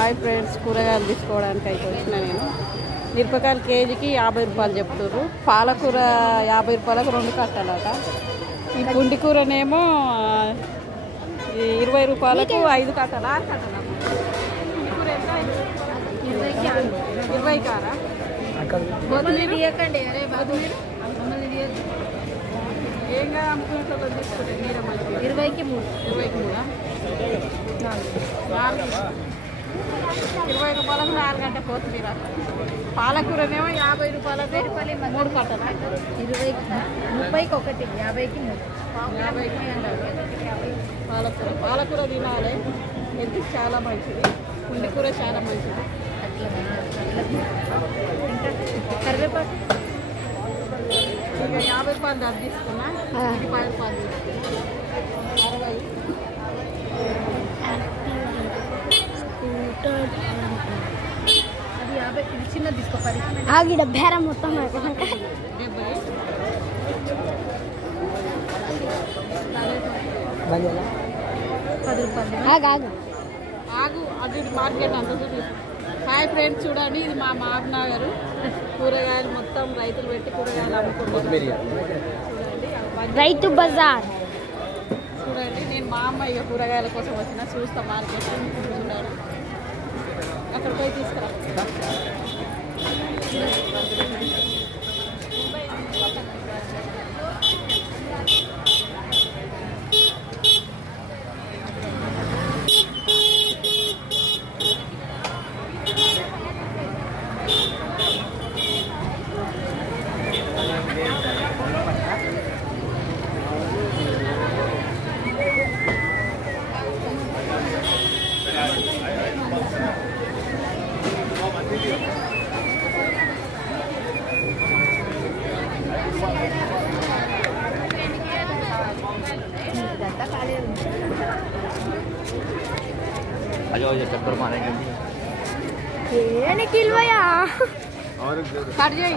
Hi friends, కూరగాయలు తీసుకోవడానికి అయితే వచ్చిన నేను. మిరపకాయలు కేజీకి 50 రూపాయలు చెప్తున్నారు. పాలకూర 50 రూపాయలకు 2 కట్టాలట. ఈ పుండి కూరనేమో 20 రూపాయలకు 5 కట్టాలి. 6 కట్టాల. పుండి కూర ఎంత? 20 కారా? ఏంగా అమ్ముకున్నట్లు తీసుకుంటే మీరే మంచిగా 20కి 3. 20 రూపాయలకు 4 గంటల కొత్తిమీర. పాలకూరనేమో 50 రూపాయలకు 3 కట్టలు. 20కి 30కి 1, 50కి 3. 50కి పాలకూర తినాలి, హెల్త్కి చాలా మంచిది. పుండి కూర చాలా మంచిది. కరివేపాకు ఇక 50 రూపాయలు దబ్బు తీసుకున్నా, 10 రూపాయలు తీసుకున్నా. 60. అది 50 చిన్నది తీసుకో. 10 ఆగిడ బేరం మొత్తం 70. ఆగు, అది మార్కెట్ అంత చూపి. హాయ్ ఫ్రెండ్స్, చూడండి, ఇది మా మామనగర్. కూరగాయలు మొత్తం రైతులు పెట్టి కూరగాయలు అమ్ముకుంటున్నారు. చూడండి, రైతు బజార్. చూడండి, నేను మా అమ్మ ఇక కూరగాయల కోసం వచ్చిన. చూస్తా మార్కెట్. చూడండి, అక్కడ పోయి తీసుకురా. चक्कर मारेंगे कट जाए।